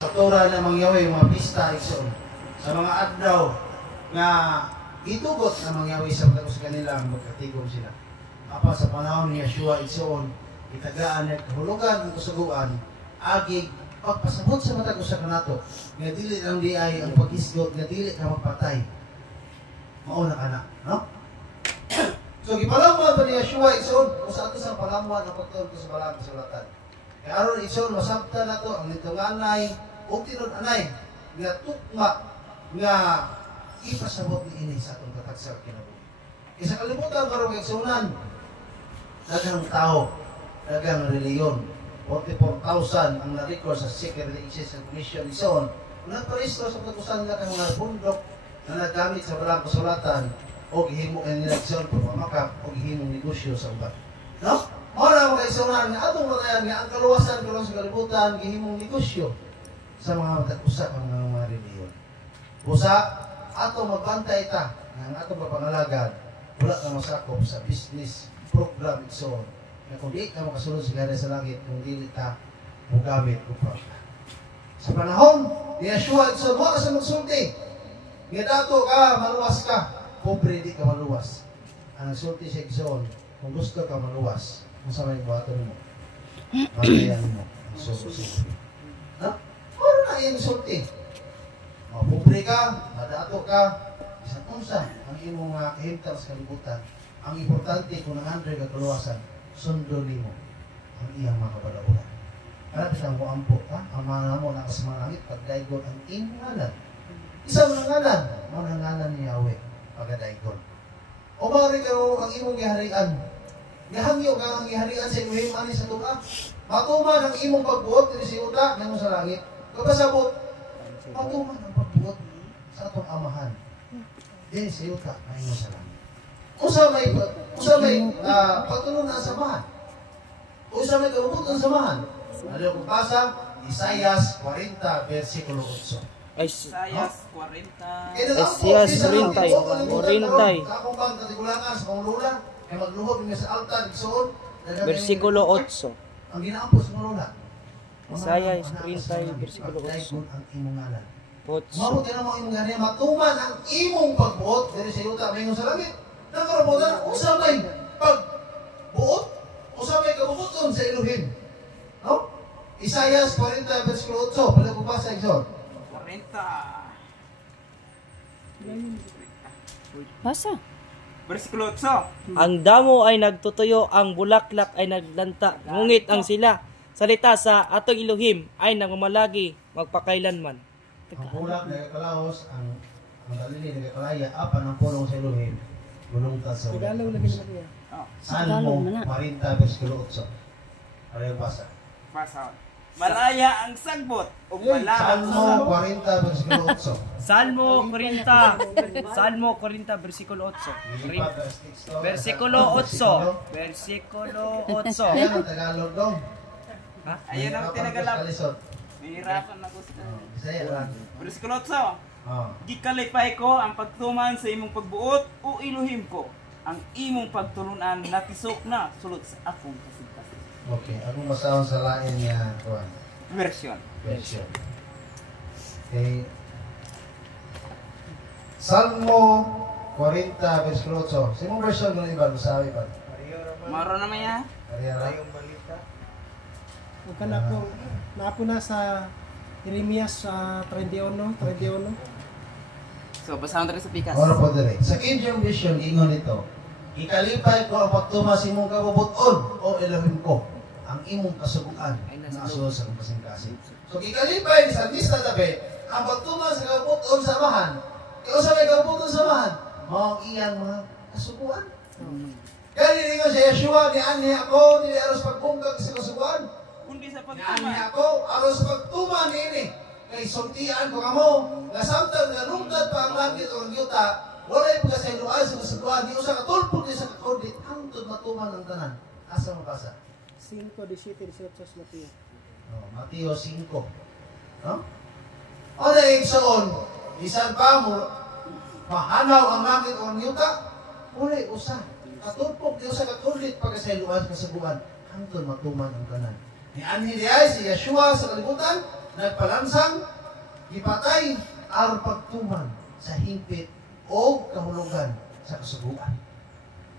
Tura na mangyawi yung mga pista igsoon sa mga adlaw nga itugot na mangyawi sa mga sa kanila magkatigom sila. Apa sa panahon ni Yeshua igsoon itagaan at kahulugan ng kasuguan agig pagpasabot sa matag usa kanato nga dili lang di ay ang pag-isgot nga dili ka magpatay. Mauna ka na, no? So gipalamuan pa ni Yeshua igsoon kung sa ato sa palamuan ang pagtuon ko sa balang kasulatan. Kaya aron igsoon masabtan nato ang litunganay o tinun-anay nga tukma nga ipasabot ni ini sa atong kataksa kinabuhi. Isa kalibutan karong igsunan daghang tao, daghang reliyon, 44,000 ang na-record sa Security Exchange Commission ison. Nagparesto sa pagkusan nila kang mga bundok na nagamit sa balang kasulatan o gihimo ang eleksyon pagmamakap o gihimong negosyo sa uban. No? Mara mga igsunan nga atong matayan nga ang kaluwasan karong sa kalibutan gihimong negosyo sa mga matag-usa ng mga reliyon. Busa, ato magbantay ta ng ato mapangalagad, wala ka masakop sa business program igsoon. Na kung di ka makasunod sa gana sa langit, kung di ta mugamit o pagka. Sa panahon, ni Yeshua igsoon, wala ka sa magsulti. Nga dato ka, maluwas ka. Pobre di ka maluwas. Ang sulti siya igsoon, kung gusto ka maluwas, kung sa may buhaton mo, magayan mo ang sulti. Ha? Kung na yung sulti, mapubre ka, madato ka, isang unsa, ang imong kahimtang sa kalibutan. Ang importante kung nang-andre ka kaluwasan, sundo nimo ang iyang mga kabalabulan. Karap siyang muampo, ha? Ang mga mo nakasamalangit, pagdaigon ang imong ngalan. Isang ngalan, mga ngalan ni Yahweh, pagdaigon. O mari ka ang imong giharian, gahangyo ka ang giharian sa imong ani sa tuka, matuman ang imong pagbuot diri sa yuta nang sa langit. Kapasabot, matuman ang pagbuot sa atong amahan. Dili sa yuta na sa langit. Usa may pagtulong na samahan. Usa may kabubuton samahan. Ano kung basa? Isaias 40 versikulo 8. Isaias 40. Isaias 40. Kakong bang katigulangan sa kong lula, ay magluhod niya sa altar, igsoon. Versikulo 8. Ang ginaampos ng lula. Isaias 40 versikulo 8. Ang imong ngalan. 8. Mao ka na mo imong ganyan, matuman ang imong pagbuot diri sa yuta mingon sa langit. Nagkarabutan, usabay pagbuot, usabay kabubuton sa Elohim. No? Isaias 40 versikulo 8. Pala ko basa igsoon. 40. Basa. Versikulo 8. Ang damo ay nagtutuyo, ang bulaklak ay naglanta, ngungit ang sila. Salita sa atong Elohim ay nagmamalagi magpakailanman. Ang bulak nagkalahos, ang dalili nagkalaya, apan ang pulong sa Elohim, bulungtad sa ulit. Salmo 40 versikulo 8. Ano yung basa? Basa. Malaya ang sagbot o malaya ang Salmo 40 versikulo 8. Salmo 40 versikulo 8. Versikulo 8. Versikulo 8. Ayan ang Tagalog dong. Ha? Ayun ang tinagalap. Nahihirapan na gusto. Bisaya lang. Versikulo 8. Gikalipay ko ang pagtuman sa imong pagbuot o Elohim ko. Ang imong pagtulunan natisok na sulod sa akong kasigtas. Okay, ako masahon sa lain niya, Juan. Version. Okay. Salmo 40 versikulo 8. Simong version ng iba, masabi pa. Maro naman yan. Kariyara. Huwag na po na sa Jeremias 31. So, basahan tayo sa pikas. Ora po dire. Sa inyong vision, ingon ito. Ikalipay ko ang pagtuma sa imong kabubuton o Elohim ko, ang imong kasubuan na asul sa kasing-kasing. So, ikalipay sa lista tabi, ang pagtuma sa kabubuton samahan. Kaya sa may kabubuton samahan, mga iyang mga kasubuan. Kaya nito sa Yeshua, ni ako, ni aros pagbungkag sa kasubuan. Kundi sa Ni pagtuman. ako, aros pagtuma ni ini. Kay sultian ko kamo, nga samtang nanungtad pa ang langit o ang yuta, walay pagkasayluan sa kasubuan, di usa katulpog di sa kakordit, hangtod matuman ng tanan. Asa mo basa? 5:17 Mateo. Mateo 5. No? O na igsoon, bisan pa mo, mahanaw ang langit o ang yuta, walay usa. Katulpog di usa kakordit pagkasayluan sa kasubuan, hangtod matuman ang tanan. Ni anhi di ay si Yeshua sa kalibutan, nagpalansang gipatay aron pagtuman sa hingpit o kahulugan sa kasubuan.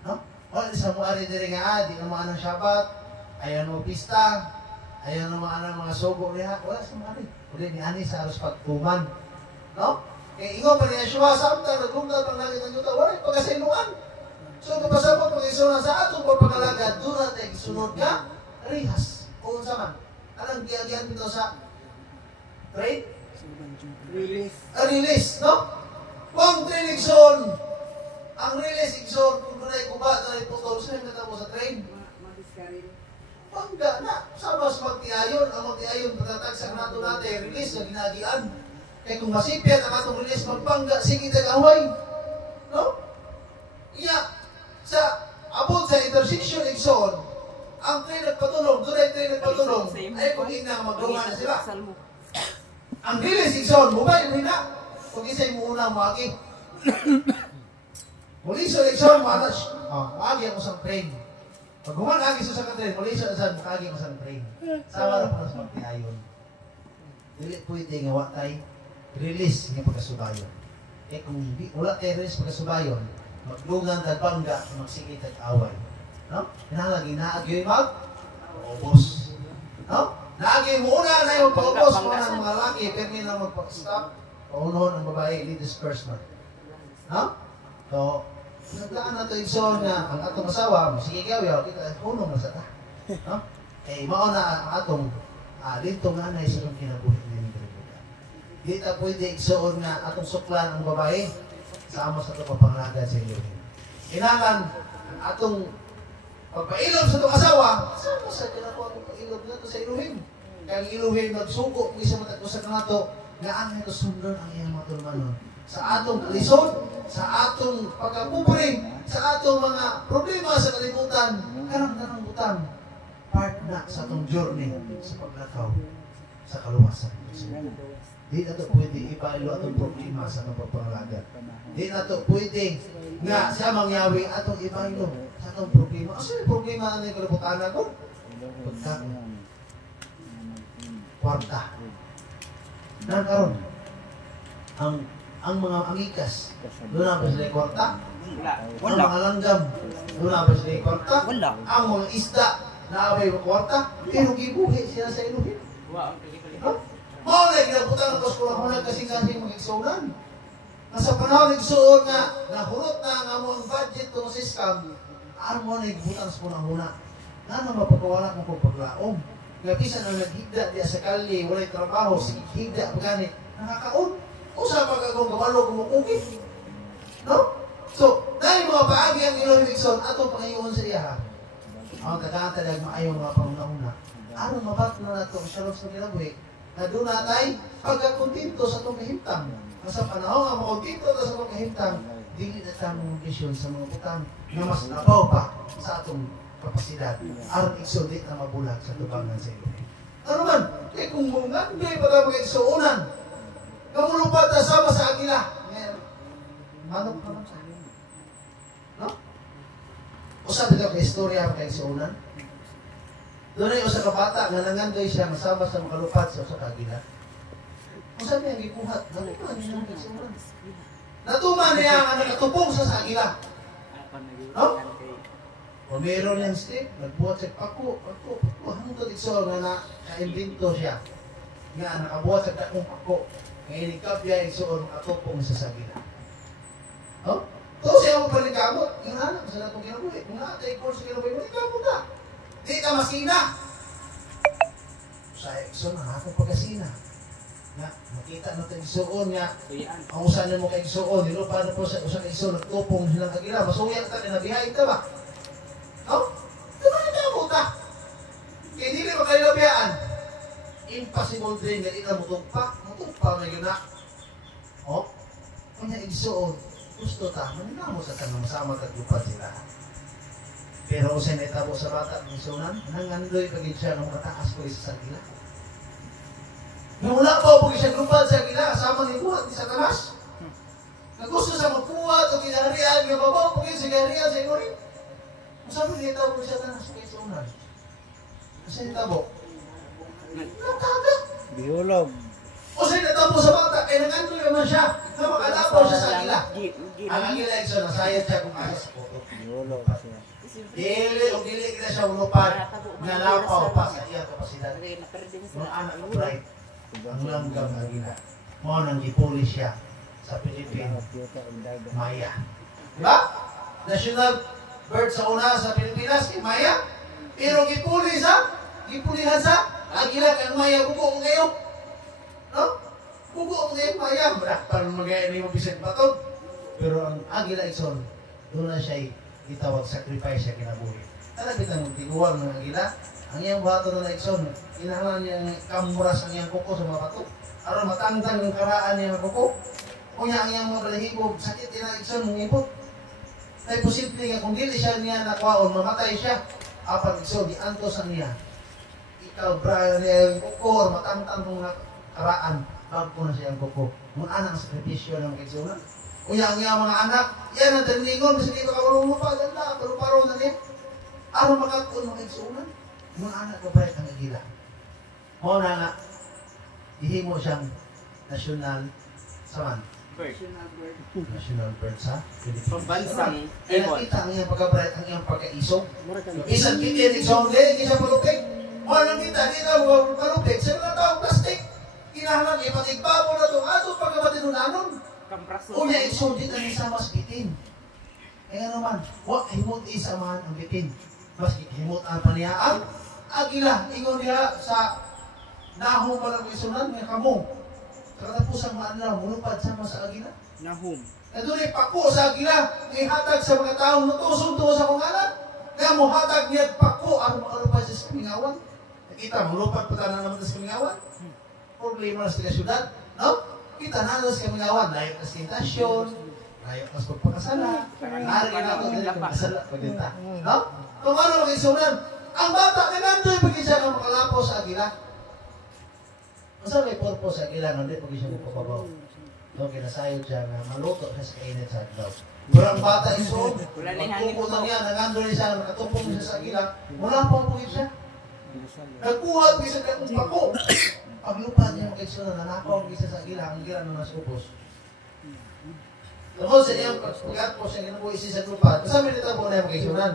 No? Wala sa mo ari diri nga di na mo anang Shabbat, ayan mo pista, ayan mo anang mga sugo niya, wala sa mo ari. Uli ni ani sa aros pagtuman. No? Kaya ingon pa niya siya samtang naglungtad pang langit ng yuta, wala pagkasinuan. So kapasabot pag-isunod sa atong pagpakalagad, doon natin sunod nga rihas. Kung sa man, anong giyagihan dito sa trade? Release, no? Kung trade igsoon, ang release igsoon, kung doon ay kuba, doon ay putol, saan yung natapos sa trade? Pangga na. Sama sa magtiayon, ang magtiayon, pagkatagsak nato natin, release na ginagian. Kaya kung masipyan ang atong release, magpangga, sige tag-away. No? Iya, sa abot sa intersection igsoon, ang train nagpatulong, doon ay train nagpatulong, ay kung ina magdungan na sila. Ang release igsoon, mubay mo na. Kung isa'y mo unang magi. Muliso igsoon, manas. Magi ako sa train. Pag gumagagi sa train, muliso igsoon, magi ako sa train. Sama na po sa magtiayon. Dili pwede nga watay, release nga pagkasubayon. Eh kung wala tayo release pagkasubayon, magdugang tagbangga, magsigit at away. No? Hinalagi, naagyoy mag-ubos. No? Naagyoy muna na yung pag-ubos mo ng mga laki, pero hindi na magpag-stop. Paunoon ang babae, lead disbursement. No? So, naglaan na ito yung song na ang atong asawa, sige gawin, kita, hunong na sa ta. No? Eh, mauna ang atong lintong nanay sa itong kinabuhi din. Di ta pwede igsoon na atong suklan ang babae, sama sa ito papanglagad sa Elohim. Kailangan ang atong pagpailob sa itong asawa, sama sa kinabuhi ang pag-ilob na ito sa Elohim. Kaya ang Elohim nagsuko, isa matagpusan na ito, nga ang ito sundan ang iyang matulmanon. Sa atong lisod, sa atong pagkapupuri, sa atong mga problema sa kalibutan, karang butang, part na sa atong journey sa paglakaw sa kaluwasan. Di na ito pwede ipailo atong problema sa pagpapangalagat. Di na ito pwede nga siya mangyawi atong ipailo sa atong problema. Asa yung problema na yung kalibutan ako? Pagka kwarta. Nakaroon. Ang mga amikas, doon na ba sila yung kwarta? Ang mga langgam, doon na ba sila yung kwarta? Ang mga isda, naabay yung kwarta, pero gibuhi sila sa Elohim. Mao na ginabutan ng Pasko kasi mga igsuunan. Nasa panahon igsuon nga nahurot na ang among budget to sa scam, ano mo na gibutan sa punang-una. Nga na mapagkawala mo kung paglaom. Nga bisan ang naghigda diya sa kali, walay trabaho, higda pagani, nakakaon. O sa pagkagong kabalo kumukugit. No? So, dahil mga paagi ang Elohim igsoon, ato pangayoon sa iya. Ang tagantad maayong mga pangunahuna. Ano mabat na nato siya sa kinabuhi? Na doon natay pagkakontinto sa itong kahimtang. Sa panahon nga makontinto na sa itong kahimtang, dili na tamang vision sa mga butang na mas nabaw pa sa atong kapasidad. Aron igsulit na mabulag sa tubangan sa Elohim. Ano man? Eh kung mungan, hindi pa tayo mag-igsuunan. Kamulupad na sama sa agila. Manok naman sa agila. No? Usap ito ka istorya kay igsuunan. Doon ay usa ka bata nga nangandoy siya masama sa makalupad sa usa ka agila. Usa niya gibuhat, nalupan niya ng igsuunan. Natuman niya nga nakatupong sa agila. No? O meron niyang stick, nagbuhat siya pako. Hanggang igsuon nga na-invento siya. Nga nakabuhat sa dakong pako. Ngayon ikabya igsuon makatupong sa agila. No? Ito siya mo paligkamot. Yung anak, sa natong kinabuhi. Kung naatay ko sa kinabuhi, paligkamot na. Di ka masina. Sa igsoon, ang akong pagkasina. Nga, makita natin igsoon nga. Ang usanan mo kay igsoon, nilupa na po sa usang igsoon, nagtupong silang agila. Masuyak ka na nabihay ka ba? No? Diba nagkamot ka? Kaya hindi rin makalilabiyaan. Impossible dream, nga ina mo tugpa. Matugpa na yun na. O? Kanya igsoon, gusto ta, manila mo sa tanong sama taglupad sila. Pero kung siya naitabo sa bata ng isunan, nangandoy pagin siya nung matakas ko isa sa gila. Nung wala pa po siya lupad sa gila, kasama ni buhat ni Satanas. Nagusto sa magpuwat o kinaharian, nga babaw po kayo sa kinaharian sa inorin. Masabi niya itabo siya Satanas sa isunan. Kasi itabo. Nataga. Bihulog. O sa'yo natapos sa bata, kaya nag-anto naman siya na makalapaw siya sa agila. Ang agila ay so, nasayad siya kung ayos sa puto. Bihulog siya. Dili o dili kita siya ulupad, nalapaw pa sa iya kapasidad. Mga anak ko bright, ang langgam agila. Mo nang gipuli siya sa Pilipinas, Maya. Diba? National bird sa una sa Pilipinas, si Maya. Pero gipulihan sa agila kang Maya, buko mo kayo. No? Buko mo kayo, Maya. Parang magaya ni mo bisag batog. Pero ang agila ison, doon na siya itawag sacrifice siya kinabuhi. Alam kita mong tiguan ng agila, ang iyang bato na ison, inahalan niya kamuras ang iyang kuko sa mga bato. Aron matangtang yung karaan niya ng kuko. Kunya ang iyang mga balahibog, sakit ina ison ng ibog. Ay posible nga kung dili siya niya nakwaon, mamatay siya. Apat ison, diantos ang niya. Ikaw, bra, yung kuko, matangtang ng karaan, bago na siya ang kuko. Muna ang sakripisyo ng kaisunan. Kunya ang iyang mga anak, yan ang dalingon, kasi di ba kaulong mo pa, ganda, paro-paro na niya. Aron makakun ng kaisunan, mga anak ko ba ang agila. Muna nga, ihimo siyang national saman. National bird sa Pilipinas. Pambansang Kaya ibon. nakita ang iyang pagka-bright, ang iyang pagka-isog. Isang kitin, isang hindi siya palupig. Muna kita, di na palupig, sa mga taong plastic. Kinahalan, ipatigbago na ito, ato pagkabatinunanon. Kampraso. Unya, isog din ang isa mas bitin. Kaya naman, wak himot isamahan ang bitin. Mas himot ang paniyaan. Agila, ingon niya sa nahong palang isunan, may kamong. Sa katapusang maanlaw, mulupad sama sa agila. Nahum. Nadunay pako sa agila, ihatag sa mga taong nutusong tuwa sa kungalan. Kaya mo hatag niya pako, ano makalupad siya sa kamingawan. Nakita, mulupad pa tayo naman sa kamingawan. Problema na sa syudad, no? Kita na sa kamingawan, layo na sa tentasyon, layo na sa pagpakasala, nari na ako din ang pagkasala, pagdita. No? Kung ano ang isunan, ang bata na nandoy pag siya kang makalapo sa agila. Masa may purpose sa agila, hindi pag siya magpapabaw. No, kinasayod siya na maluto siya sa kainit sa aglaw. Pero ang bata iso, magkukutan niya, nangandoy siya, nakatumpong siya sa agila, wala pang pugit siya. Nagkuha at isa kang pako. Paglupad niya mga kaisunan, nanakaw ang isa sa agila, ang gira na nasupos. Tapos sa iyang pag-atpos, siya ginabuhi isa sa lupad. Kasama nito po na yung mga kaisunan.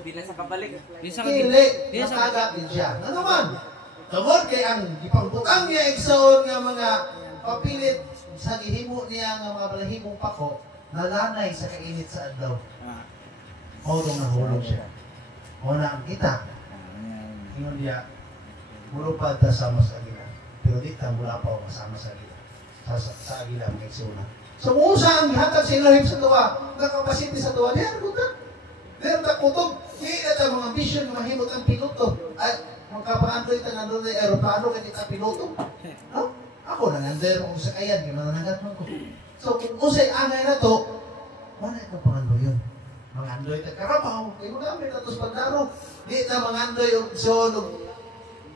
Di na sa kabalik. Dili, nakagat din siya. Ano naman? Tungod kay ang ipangbutang niya igsoon nga mga papilit sa gihimo niya nga mga balahimong pako, nalanay sa kainit sa adlaw. Hodong nahulog siya. O na ang kita. Ingon diya, mulupad ta sama sa agila. Pero di ta mula pa kasama sa agila. Sa agila mga igsoon. So kung saan gihatag sa ilahim sa tuwa, nakapasiti sa tuwa, diyan kutan. Diyan ta kutob. Hindi na ta mga vision na mahimot ang piloto. At magkapangandoy ta nga doon ay aeroplano kaya di ta piloto. No? Ako nangander kung sa kayan, kaya mananagat man ko. So kung usay angay na to, wala ito pangandoy yun. Mangandoy ta karabaw, kaya magamit na ito sa pagdaro. Di ta mangandoy yung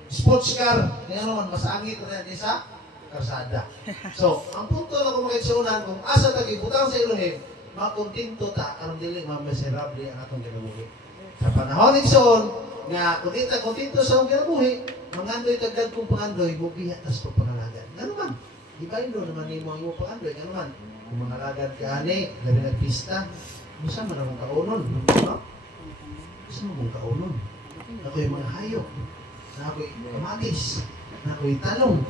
sports car, kaya naman masangit na yan isa, karsada. So, ang punto na kung makikisunan, kung asa tag-ibutang sa iluhin, makuntinto ta, karong dili, mamiserable ang atong ginabuhi. Sa panahon ni Son, nga kung di ta kuntinto sa atong ginabuhi, mangandoy tagdag kong pangandoy, bubiha tas po pangalagan. Ano man? Di ba yun naman ni mo ang iyong pangandoy? Ano man? Kung mangalagan ka ani, labi nagpista, masa man ang kaunon? No? Masa man ang kaunon? Ako yung mga hayop. Na ako'y kamatis, na ako'y talong.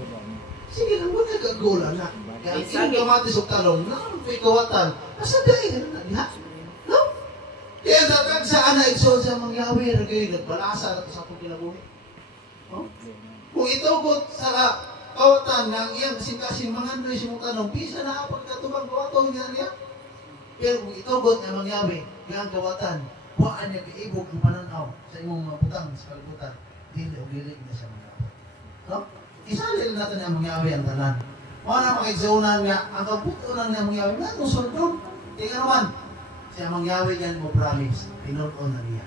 Sige lang, wala kagula na. Kaya ang kamatis o talong, na ako'y kawatan. Nasa dahil, ano na, diha? No? Kaya datag sa anak igsoon sa mangyawi, nagay, nagbalasa na sa akong kinabuhi. No? Kung itugot sa kawatan ng iyang kasing-kasing mangandoy siya mong tanong, bisa na pagkatubang kawatan niya. Pero kung itugot na mangyawi, yung kawatan, waan niya kaibog ang pananaw sa imong mga putang sa kalibutan. Dili o gilig na siya mga kapot. No? Isalil natin ang mangyawi ang tanan. Wala makikisunan nga, ang kaputunan nga mangyawi, nga itong sundong. Tingnan naman, siya mangyawi yan mo promise, pinulon na niya.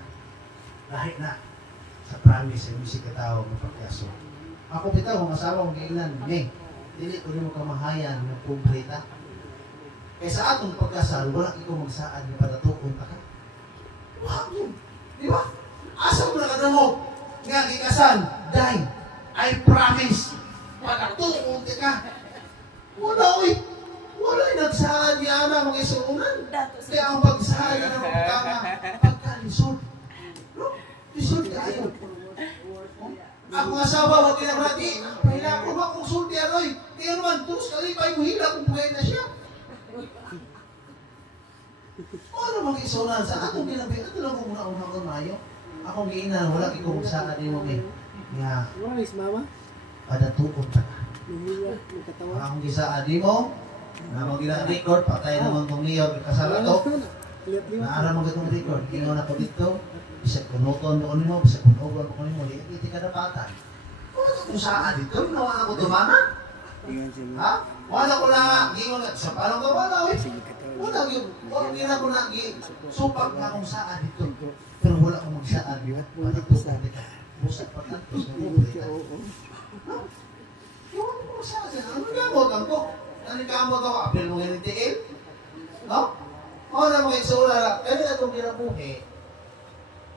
Lahit na, sa promise, yung si katawag ng pagkaso. Ako bitaw, kung asawa kong kailan, dili ko rin mo kamahayan ng kumplita. Kaya sa atong pagkasal, wala ikaw magsaan ni para tukon ka. Wag, di ba? Asa mo na ka mo? Nga kikasan, dahil, I promise, Pagtuon ka. Wala, uy. Wala yung nagsahan niya na mga isuunan. Kaya ang pagsahan niya ng pagkalisod. No? Lisod kayo. Ako asawa, wag ginamati. Pahila ko ba kung sulti anoy? Kaya naman, tulus kalipay mo hila kung buhay na siya. Ano mga isuunan? Sa atong ginabi, ito lang kung una-una ko mayo. Akong giinan, wala kikong magsahan din mo eh. Nga, Wala is mama. padatuon ka na. Nahiya, nagkatawa. Akong gisaan di mo, na mga gina-record, patay naman kong mayor, kasala to. Liwat-liwat. Naara mo itong record, ingon ako dito, bisag punuton mo mo, bisag punuton mo mo, hindi ka napatan. Ano kung saan dito, nawa ako tumana? Ha? Wala ko na nga, ingon nga, sa parang kawala, eh. Wala yun, hindi na ko na, supak nga kung saan dito. Pero wala akong magsaan, patutukan kita. Busag pagkantos na mo, yung ano ko saan dyan, ano gamot ang ko? Ano gamot ako, apel mo ganyan tiil? No? O na mga isola lang, kaya itong ginabuhi,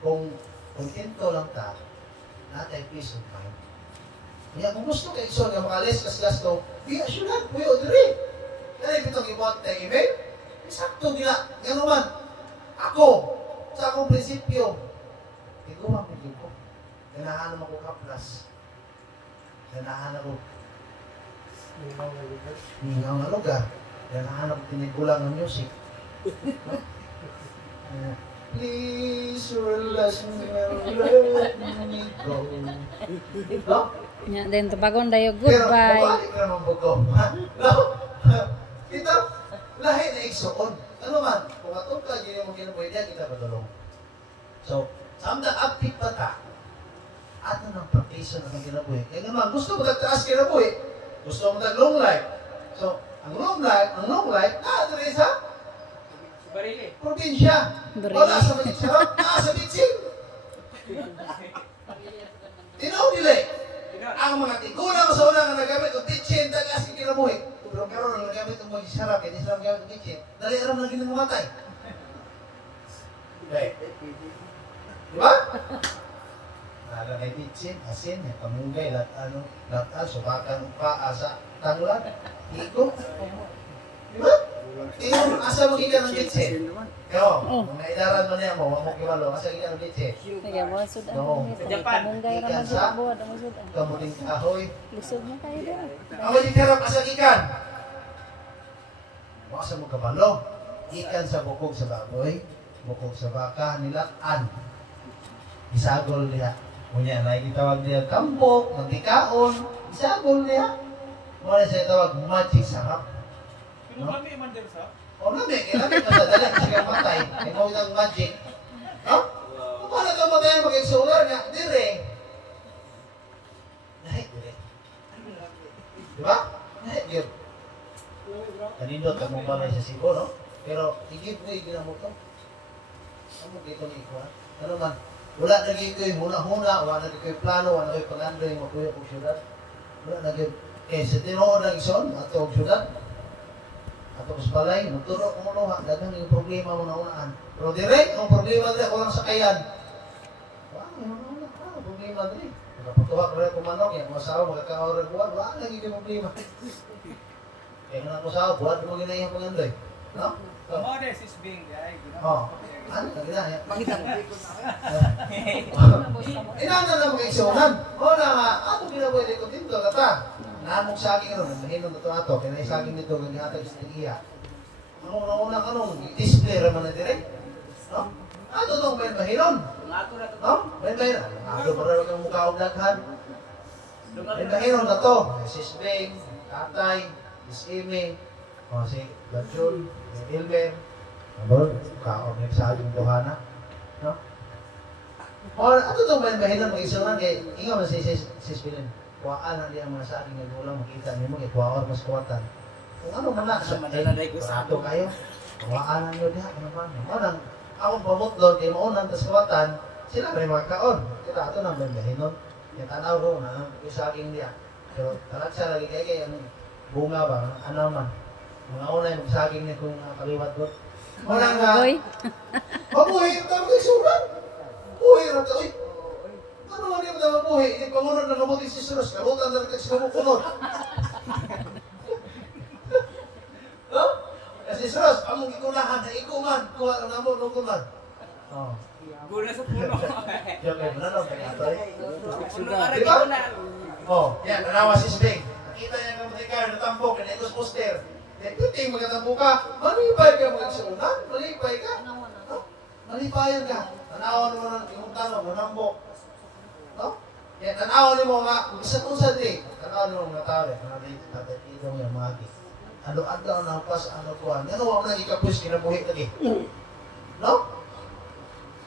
kung ito lang ta, natay peace of mind. Kaya kung gusto kayo isola nga makalis, kas-gasto, di asyunan, kuyo, diri. Kaya itong ibot tayo email, isakto gina, gano'n man, ako, sa akong prinsipyo, iguman mo ko. Ganahan mo ko kaplas. Ganahan ako hingaw na lugar. Ganahan ako tinigulang ng music. Please relax me and let me go. No? Nya din tabagon dayo Pero goodbye. mabalik naman po ko. No? Kita, lahi na igsoon. Ano man, kung atong ka, yun yung kinabuhi niya, kita patulong. So, samda uptick pa ta, ato ng practice na ng kinabuhi. Kaya naman, gusto mo tagtaas kinabuhi, gusto mo tag-long life. So, ang long life, ito rin sa Barili. probinsya. Barili. Wala sa Manitsarap, sa Bitsin. Tinaw nila eh. Ang mga tigulang sa unang nga nagamit o Bitsin, tagas yung kinabuhi. Pero karoon ang nagamit ang mga sarap, hindi sarap gamit ang Bitsin. Dali aram lang ginamamatay. Okay. Diba? Nala kay Bitsin, asin, pamugay, latal, subakan, paa sa tangulan. Iko. Diba? Tingnan, asa mo gikan ng Bitsin? Kaya, mga idaran mo niya mo, wag mo kiwalo, asa gikan ng Bitsin? Kaya mo sud No. ang Japan. Kamunggay ra man Sa- buhat ang sud. Kamuting kahoy. Lisod mo kayo dira. Ako di karap asa gikan. Asa mo kabalo? Ikan sa bukog sa baboy, bukog sa baka, nilakan. Isagol niya. Kunya na itawag niya tambok, magtikaon, isagol niya. Muna siya tawag magic sarap. Pinulami man din sa. O namin, kailangan na sa dalang siya matay. Ikaw ng magic. Ha? Kung paano ka matay mag-solar niya, dire. Nahit, dire. Diba? Nahit, yun. Kanindot ang mong balay sa Cebu, no? Pero, i-giveaway gina mo ito. Ano dito ni Ikuha? Ano man? Wala lagi ko yung huna-huna, wala lagi ko yung plano, wala lagi pag-ando yung makuya kong syudad. Wala lagi. Sa tinoon ng ison, ato ang syudad. Ato sa balay, magturo kung ano, dagang yung problema mo na unaan. Pero direct, ang problema nila, walang sakayan. Wow, yung mga problema nila. Pagkapatuwa ko rin kung manok, yung masawa, magkakaoran buwan, wala lagi yung problema. Kaya nga ako sa buwan, mo ginayang pag-andoy. No? So, Modest is being guy. oh, ano na ginaya? Pakita mo. Inana na mga iksyonan. O na nga, ato ginabuhay ko dito, kata. Naamong saging ron, mahinom na ito ato, kaya yung saging dito, gagihatan sa nagiya. Ang unang display raman na direct. No? Ato itong may mahinom. No? May mahinom. Ato pa rin ang mukha ang daghan. May mahinom na to. Sis Beng, Tatay, Miss Amy, si Gajul, si Ilmer. Ano? Kaon yung saging Johanna. No? O, ato itong may mahinom mag-isungan kay ingaw na si Sis Belen. Kuhaan na niya mga saging na gulang, makita niyo mo, kuhaan mas kuwatan. Kung ano man na, parato kayo, kuhaan na niyo diha, ano man. Manang, akong pamut doon, kay maunang tas kuwatan, sila may magkaon. Kita ato nang bandahinon. Yung tanaw ko, na yung saging niya. Pero talag siya lagi kay bunga ba, ano man. Mga una yung magsaging niya kung kaliwat doon. Manang nga, Boy. mabuhay, tawag kay suran. Buhay, uy. Ano man yung kita mabuhi, hindi pangunod na kabuti si Jesus, karutan na rin sa kumukunod. No? Kasi Jesus, among ikunahan na ikuman, kuha ka na mo, nukuman. Oh. Gula sa puno. Diyan kayo, mananaw, kaya atoy. Puno ka rin Diba? gula. Oh, yan, nanawa si Speng. Nakita niya ng matikar, natampok, kinaikos poster. Ting magkatampo ka, malipay ka magkasunan, malipay ka. No? Malipayan ka. Tanawan mo ng imong tanong, manambok. No? Kaya tanawan mo nga, isa-usa din. Tanawan mo mga tao, tatay idong yung mga agi. Ano-adlaw na pas, ano kuhan. Ano ako nang ikapus, kinabuhi lagi. No?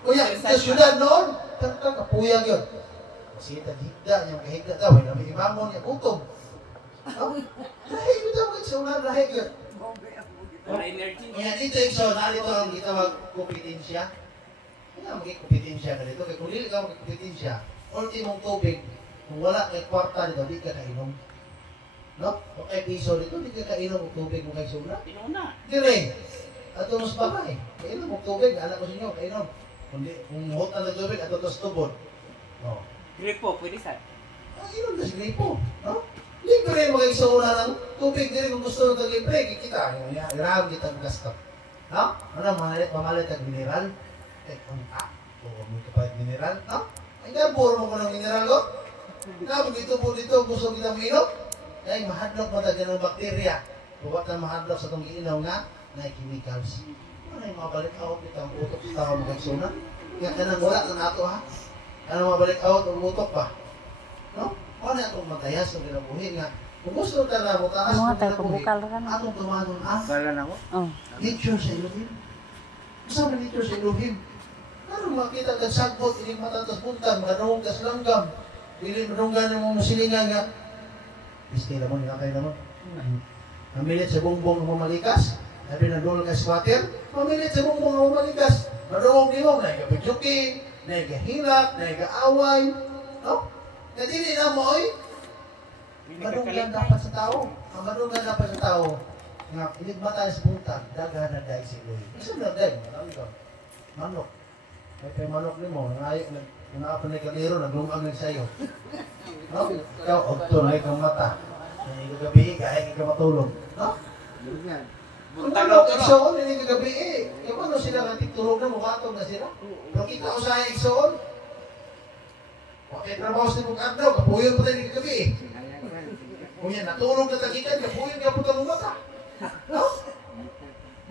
Kuya, sa syudad noon, kapuyang yun. Kasi higda niyang kahigda daw, may imamon niya, utom. No? Lahig yun daw, kagsunan, lahig yun. Wala energy. Kaya dito yung so, narito ang gitawag kompetensya. Kaya magkikompetensya na dito. Kaya kung hindi ka magkikompetensya, ultimong tubig, kung wala kay kwarta dito, di ka kainom. No? Kung kay piso dito, di ka kainom ng tubig kung kay sobra. Pinuna. Dire, ato mas babay. Kainom ng tubig, anak ko sa inyo, kainom. Kung muhot na ng tubig, ato tos tubod. No? Gripo, pwede sa. Inom na si gripo. No? Libre mo kayo sa una ng tubig din kung gusto nyo libre, kikita. Irahan kita ng gasto. No? Ano, mamalit ang mineral? Kung may kapalit mineral, no? Ay, puro mo ko ng mineral, no? Kung ito po dito, gusto kita mainom? Ay, mahadlok mo talaga ng bakterya. Buwat na mahadlok sa itong iinaw nga, na chemicals. Ano yung mabalik out ito ang utok sa tao mo kagsuna? Kaya ka nang wala na nato, ha? Ano mabalik out ang utok pa? No? Ano itong matayas ng kinabuhin nga? Kung gusto ka na mo, taas Ano ng nga tayo, kinabuhin, pabukal ka na. atong tumanon ang Bala na ako. Oh. nature sa Elohim. Kasama nature sa Elohim. Ano makita kang sagbot, ining matatas puntan, manungong kas langgam, hindi manunggan ng mga silingan nga. Bisti naman, nakay naman. Mamilit sa bongbong ng mamalikas, sabi na doon ka squatter, mamilit sa bongbong ng mamalikas, manungong di mo, naigapidjuki, naigahilak, naigaaway, no? Kadili na mo, oy. Manunggan dapat sa tao. Ang manunggan dapat sa tao, nga, iligma tayo sa puntan, daghan na dahil si Elohim. Isa na dahil, manok. May manok ni mo, nangapan na kaliro, naglumang sa'yo. No? Ikaw, ogto na ikaw mata. Hindi ka gabi, kaya ka matulog. No? Kung manok, igsoon, hindi ka gabi eh. Yung ano sila nga, tulog na, mukhatog na sila. Pero kita ko sa igsoon. Wakit trabaho sa mong adlaw, kapuyon pa tayo gabi eh. Kung yan, natulog na tagitan, kapuyon ka po itong mata. No?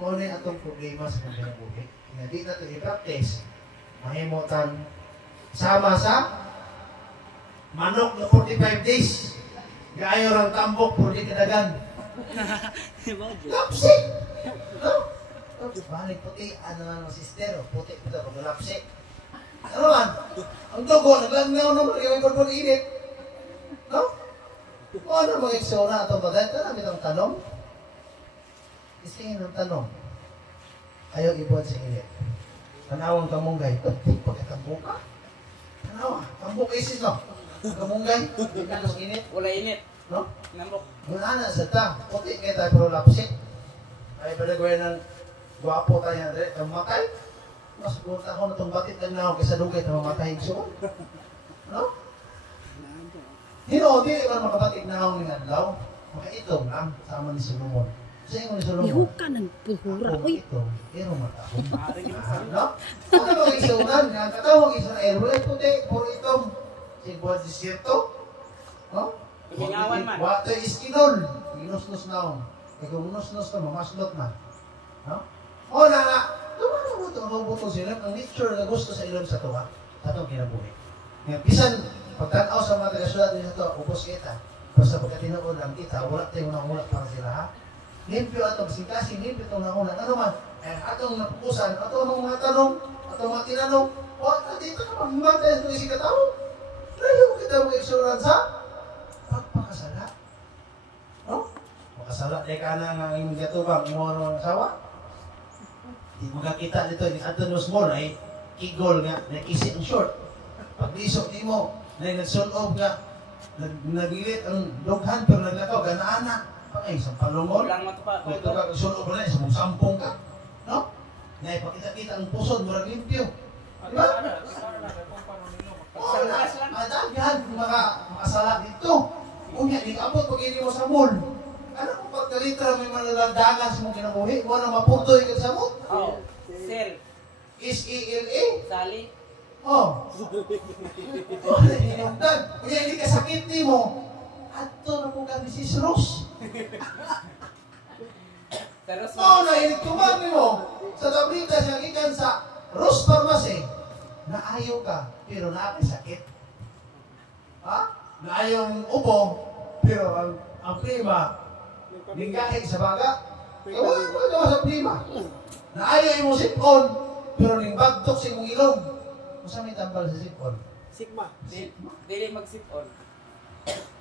Muna yung atong problema sa pagkinabuhi. Hindi na ito i-practice. Mahimutan sama sa manok na 45 days. Gaayo rang tambok, puro di kadagan. Lapsi! No? Balik puti, ano na ng sister, puti puti, pag lapsi. Ano man? Ang dugo, naglangnaw naman, yung ibang init. No? O ano mga eksona atong bagay? Karami itong tanong. Istingin ng tanong. Ayaw ibuhat sa init. Tanawang kamunggay. Pagtik pagkatambok ka. Tanawa. Tambok isis, no? Kamunggay. Hindi ka sa init. Wala init. No? Namok. Muna na sa ta. Puti kayo tayo pero lapsit. Ay pala gawin ng guwapo tayo na ang matay. Mas punta ako na itong batit lang na ako kaysa dugay na mamatay so. No? Hino, di ba makabatik na ako ng adlaw? Makaitong lang. Sama ni Solomon. Sa inyo ni Solomon. Ihuka ng puhura. Ako Uy, ito, pero matahong. No? Ano mga isunan nga, katawang Israel, wala puti, puro itong sigbuhat desierto. No? Pagkingawan man. Wato iskinol. Ginusnos na ako. Kaya kung ginusnos na, mamaslot na. No? O na nga, tumano mo ito, ang butong sila, ang nature na gusto sa ilong sa tuwa, atong kinabuhi. Ngayon, bisan, pagtanaw sa mga taga-sulat nila ito, ubos kita. Basta pagkatinood lang kita, wala tayong nakulat para sila, ha? Limpyo atong singkasi, limpyo itong nakunan. Ano man, atong napupusan, atong mga tanong, atong mga tinanong, o, dito ka maghimatay sa tuwisi katao. Layo kita mga eksuran sa pagpakasala. No? Makasala, di ka na nga yung gatubang, yung mga asawa. Di magkakita dito, ni Antonos Mall, ay kigol nga, nakisi ang short. Pag lisok di mo, na nagsulob nga, nagilit ang doghan, pero naglakaw, ganaan na. Ay, isang palungol. Walang matupa. Kung ito ka, sulob na, isang sampung ka. No? Ngayon, pakita-kita ang pusod, murag limpyo. Diba? Oo na, madaghan mga sala dito. Unya, di abot pag hindi mo sa mall. Ano kung pagkalitra may malalandangan sa mong kinabuhi? Wala mapuntoy ka sa mo? Oh. Sel. S-E-L-A? Sali. Oh. Oh, hinungdan. Kaya hindi ka sakit ni mo. Ato na po ka Mrs. Rose. Pero Oo na, hinigtuman ni mo. Sa tablita siya ikan sa Rose Pharmacy. Naayo ka, pero naapay sakit. Ha? Naayo ang ubo, pero ang prima, ninggahi sa baga. Ewan ko ito sa prima. Naayo yung sipon, pero ning bagtok sa imong ilong. Kung may tambal sa sipon? Sigma. Dili mag-sip-on.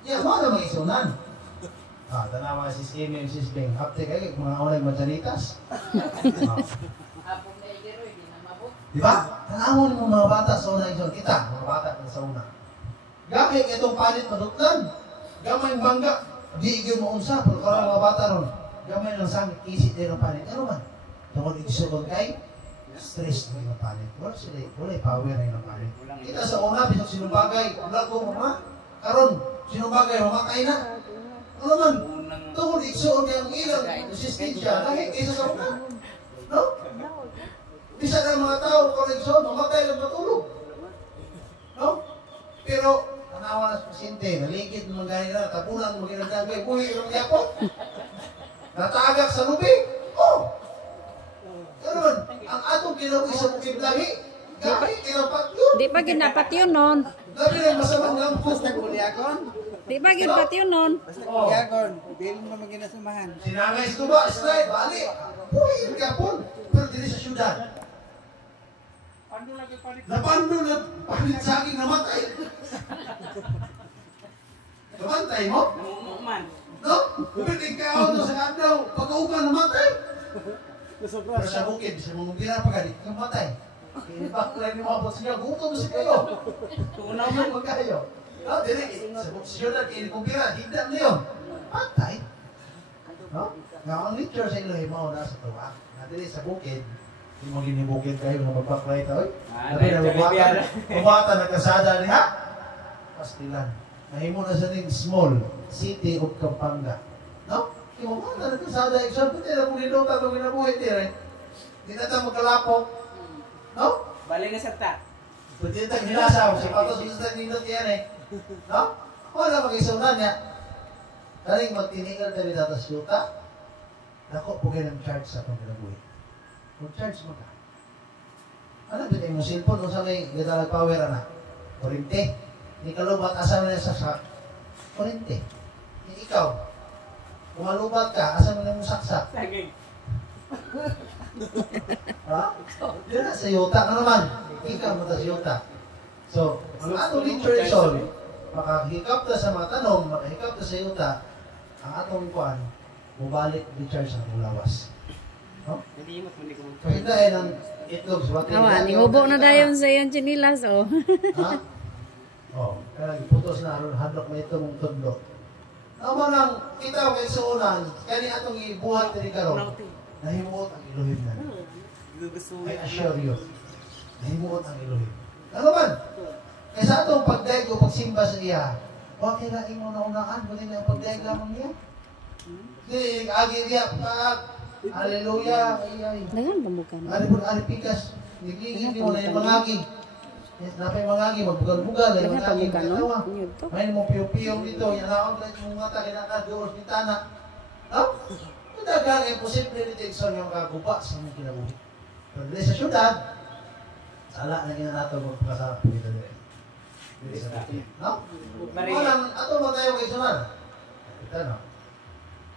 Yeah, mga na mga isunan. Tanawa si Amy yung sisbing. Hapte kayo, mga unay madsanitas. Apong na igero, hindi na mabot. Di ba? Tanawon mo mga bata sa una ison. Kita, mga bata sa una. Gakik itong panit maduklan. Gamay yung bangga. Di igyo mo unsa. Pero kalau mga bata ron. Gamay ng sangit. Isip din ng panit. Ano man? Tungkol igsugon kay stress na yung panit. Wala power na yung panit. Kita sa una, bisok sinong bagay. Wala ko mga. Karon, sinong bagay, mamakay na. Ano man? Tungkol igsugon yung ilang resistensya. Dahil isa sa una. No? Bisa ng mga tao, koreksyon, mamatay lang matulog. No? Pero, tanawa na sa pasyente, naligid ng mga ganyan, tabunan ng mga ginagagay, buhi ng yapo. Natagak sa lubi. Oh! Karon, ang atong kinabuhi sa bukid lahi, gahi, kinapat yun. Di pa ginapat yun nun. Labi na masamang lampos. Di pa ginapat yun nun. Oh. Dili mo maginasamahan. Sinangay sa tuba, slide, bali. Buhi ng yapon. Pero dili sa syudad. Napando na palit sa akin namatay. Namatay mo? Namumuman. No? Pero ikaw no sa adlaw, pagkauban namatay. Pero sa bukid, sa mga gira pa ganit, namatay. Bakla ni mga boss niya, gutom si kayo. Tunaw mo magkayo. No, dili, sa siyudad, kumpira, higdan na yun. Patay. No? Nga ang nature sa Elohim mo nasa tuwa. Dili sa bukid, hindi mo ginibukid kayo na magbaklay tayo. Sabi na bumata na kasada niya. Pastilan. Nahimo na sa ning small city of Pampanga. No? Yung bumata na kasada, example, hindi na mong linota itong ginabuhi din. Hindi na tayo magkalapok. No? Bali na sa ta. Pwede na tayong hilasaw. Si Patos gusto tayong nindot yan eh. No? Wala mag-isunan niya. Daling magtinigal tayo dito sa yuta. Dako po kayo ng charge sa itong ginabuhi. Mag-charge mo ka. Ano ba yung cellphone? Kung saan may gadalag power, anak? Kurente. Hindi ka lubat, asa mo na sa kurente. Ikaw, kung malubat ka, asa mo na mong saksak? Saging. Ha? Yun na sa yuta. Ano naman? Ikaw mo sa yuta. So, ang atong literature, makahikap na sa mga tanong, makahikap na sa yuta, ang atong kuan, mubalik recharge ang ulawas. No? Pahindahin ang itlog sa batin. Awa, nihubo na dayon sa iyong chinilas, oh. Ha? Oh, kaya putos na ron hadlok na ito mong tundo. Amo nang kita kay suunan, kani atong ibuhat diri karon. Nahimuot ang Elohim na. I assure you. Nahimuot ang Elohim. Ano man? Kaya sa atong pagdaig o pagsimba sa iya, bakit na imo na unaan, bakit na pagdaig lamang niya? Di, agi niya, hallelujah, ay. Dagan ba mo ka na? Ari pun ari pikas, nigigil mo na yung mangagi. Napay mangagi, magbugal-bugal, ay Dagan pa mangagi, mo ka no? katawa. Yun to. May mo piyo-piyo dito, yan ako na yung mga taginakad doon sa bintana. No? Ito dagang imposible dito ikson yung kagupa sa mga kinabuhi. Pero dili sa syudad, sala na ginanato magpakasarap po dito dili. Dili sa bukid. No? Walang, ato mo tayo kay sunan. Kita no?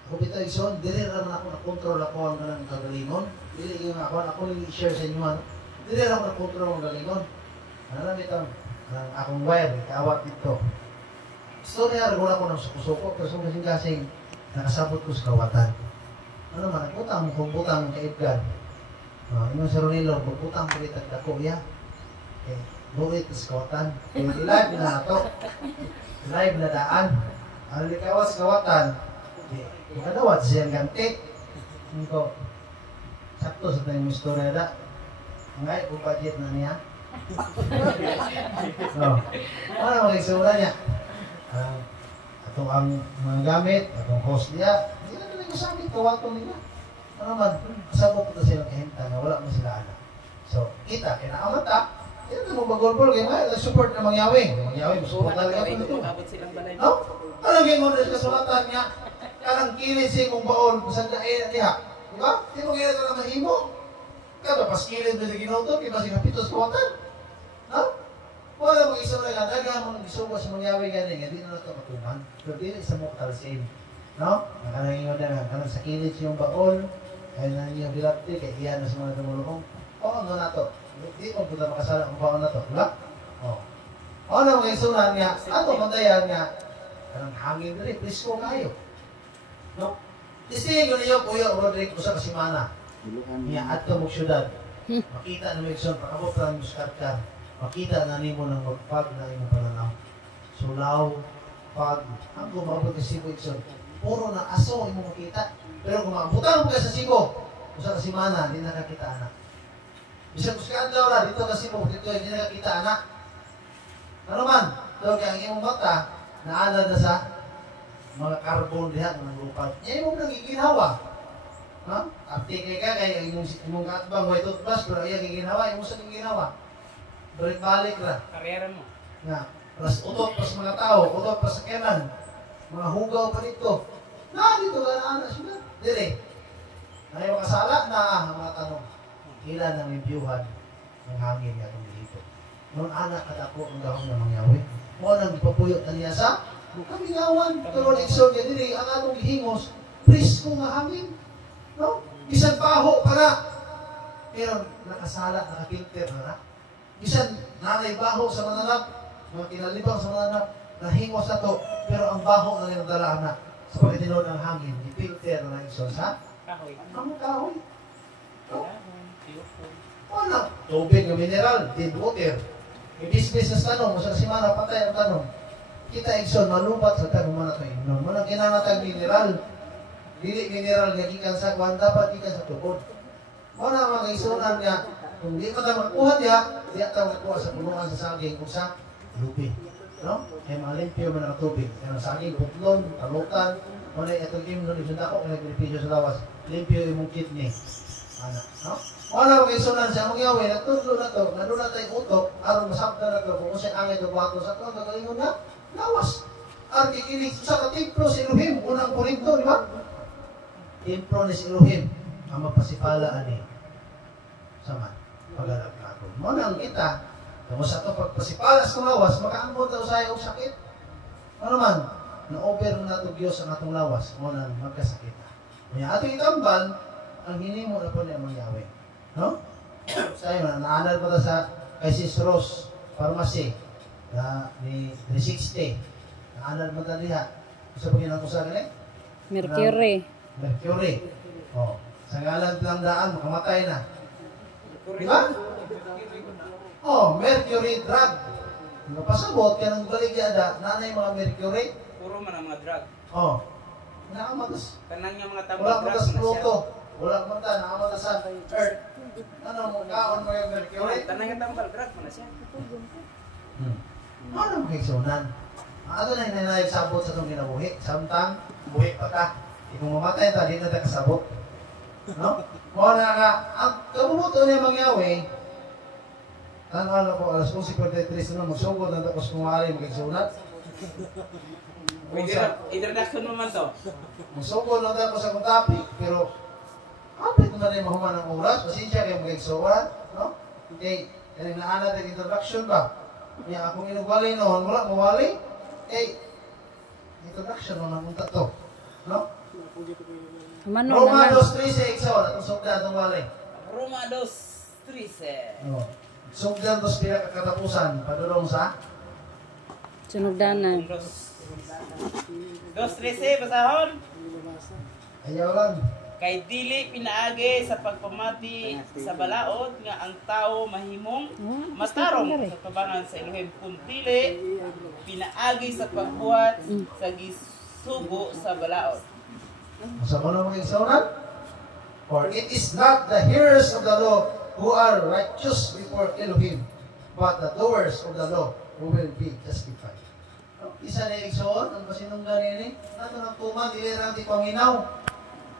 Ako bitaw ison, dili naman ako na-control ako ang ganang kagalingon. Dili yung ako yung i-share sa inyo. Dili ako na-control ang galingon. Ano lang ito? Ang akong wire, kaawat dito. Gusto niya, regula ko ng suko-suko, pero sa kasing-kasing, nakasabot ko sa kawatan. Ano man, nagputang mo kung butang kay Edgar. Yung sa Ronilo, kung butang ko rin tagdako, ya. Okay, burit sa kawatan. Live na ito. Live na daan. Ang likawas sa kawatan, kung kadawat siyang ganti, hindi ko, sakto sa tayong istorya da. Ngay, kung budget na niya, Ano mga isura niya? Ato ang mga gamit, atong host niya, hindi na nila sa amin, kawato nila. Ano man, sabot ko silang kahinta na wala mo sila anak. So, kita, kinaamat Yan na mo magulbol kay mga support na mangyawing. Mangyawing, support talaga po nito. Abot silang balay. No? Ano yung mo na kasulatan niya? Kanang kilid siya kung baon, kung saan dahil niya. Di ba? Di mo kaya na mahimo. Kada pas kilid mo na ginauto, di ba siya kapitos kawatan? No? Wala mong isang na daga mo nang isuwa sa mangyawing ganing, hindi na ito matuman. Pero di na isa mo kalsin. No? Nakanangin mo na, kanang sa kilid siya yung baon, kaya na niya bilapti, kaya iyan na sa mga tumulong. Oo, ano na to? Di mo punta makasala kung paano na to, diba? Oo. O na mga isunan nga, ato mandayan nga, kanang hangin rin, presko kayo. No? Istingin ko niyo, Kuya Rodrigo, sa kasimana. Niya, ato mong syudad. Makita na mo ikson, pakabot na mo sa karkar. Makita na nimo ng magpag na imong pananaw. Sulaw, pag, ang gumabot ka Cebu ikson. Puro na aso imong makita. Pero kung makabutan mo ka sa Cebu, sa kasimana, hindi nakakita anak. Bisa ko sa kandaw na, dito kasi po, dito hindi nakakita anak. Ano man, doon kaya ang iyong mata, naana na sa mga carbon diha ng lupad. Yan yung nagiginawa. Ha? Aptikay ka, kaya imong katbang, may toothbrush, pero iya giginawa, yung sa giginawa. Balik-balik na. Karera mo. Nga, plus utot pa sa mga tao, utot pa sa kenan. Mga hugaw pa dito. Dito ka na siya. Dire. Ngayon kasala na ang mga tanong. Ilan ang imbyuhan ng hangin nga itong dito. Noon anak at ako ang gahong na mangyawi. Mo nang ipapuyot na niya sa kamingawan. Pero nagson niya dili ang atong gihingos, presko nga hangin. No? Bisan paho para. Pero nakasala, nakapilter na. Bisan nanay baho sa mananap, mga kinalibang sa mananap, nahingos na to, pero ang baho na nilagdala na sa pagkatinon ng hangin, ipilter na nagson sa Kahoy. ang kahoy. No? Wala. Tubig ng mineral, dead water. May business na tanong, sa simana patay ang tanong. Kita ikson, malubat sa tanong mo na ito inom. Muna kinanatag mineral. Dili mineral nga gikan sa kwan, dapat gikan sa tukod. Muna mga isunan nga, kung di ka na makuha niya, di ka makuha sa punungan sa saging kung sa lupi. No? Kaya malimpyo man ang tubig. Kaya ang saging, putlon, talutan, muna itong imnon, isundako, kaya nagpilipisyo sa lawas. Limpyo yung kidney. Ano? No? Wala mga isunan siya mong yawi, nagtudlo na to, nandun na tayong utok, aron masabda na to, kung siya angay to bato sa to, nagalingon na, lawas. Ang kikinig sa katimplo si Elohim, unang Korinto, di ba? Templo ni si Elohim, ang mapasipala ani sama pag-alap na ako. Muna ang kita, kung sa ito pagpasipala sa lawas, makaambot daw sa'yo ang sakit. Ano man, na-over mo na ito Diyos ang atong lawas, muna magkasakit na. Kaya ato itambal, ang hinimo na po niya mangyawi. No? Sa'yo na, naanal pa sa kay Sis Rose Pharmacy na ni 360. Naanal pa ta diha. Sa pagkinang ko sa galing? Mercury. Mercury. Oh, sa ngalan ng daan, makamatay na. Di ba? Oh, mercury drug. Napasabot, kaya nang balik yada, nanay mga mercury. Puro man ang mga drug. Oh, nakamagas. Kanang yung mga Wala tambang magas drugs na siya. Pluto. Wala kumanta, nakamagas sa Earth. Ano mo, kaon mo yung mercury? Tanang yung tambal drug mo na siya. Ano mo kiksunan? Ano na hinanayag sabot sa itong ginabuhi? Samtang, buhi pa ka. Kung mamatay ta, di na ta kasabot. No? Kung na nga, ang kabubuto niya mangyawi, tanong ko, alas 11:43 na magsugod na tapos kumari magigsunat. Introduction mo man to. Magsugod na tapos akong topic, pero kapit naman yung mahuman ng oras, pasensya kayo magigsunan, no? Okay, kaya naanad ang introduction ba? Kaya akong inugwali noon, wala mawali. Introduction mo na punta to. No? Mano Roma naman. 2:3 atong sugdan itong wali. Roma 2:13. No. Sugdan to sa pinakakatapusan, padulong sa Sunugdanan. 2:13 basahon. ayaw lang. Kay dili pinaagi sa pagpamati sa balaod nga ang tao mahimong matarong sa tabangan sa Elohim kung dili pinaagi sa pagbuhat sa gisugo sa balaod. Sa mga mga igsoran? For it is not the hearers of the law who are righteous before Elohim, but the doers of the law who will be justified. Isa na igsoon, ang pasinunggan nini, nato nagtuman, dili lang ti paminaw.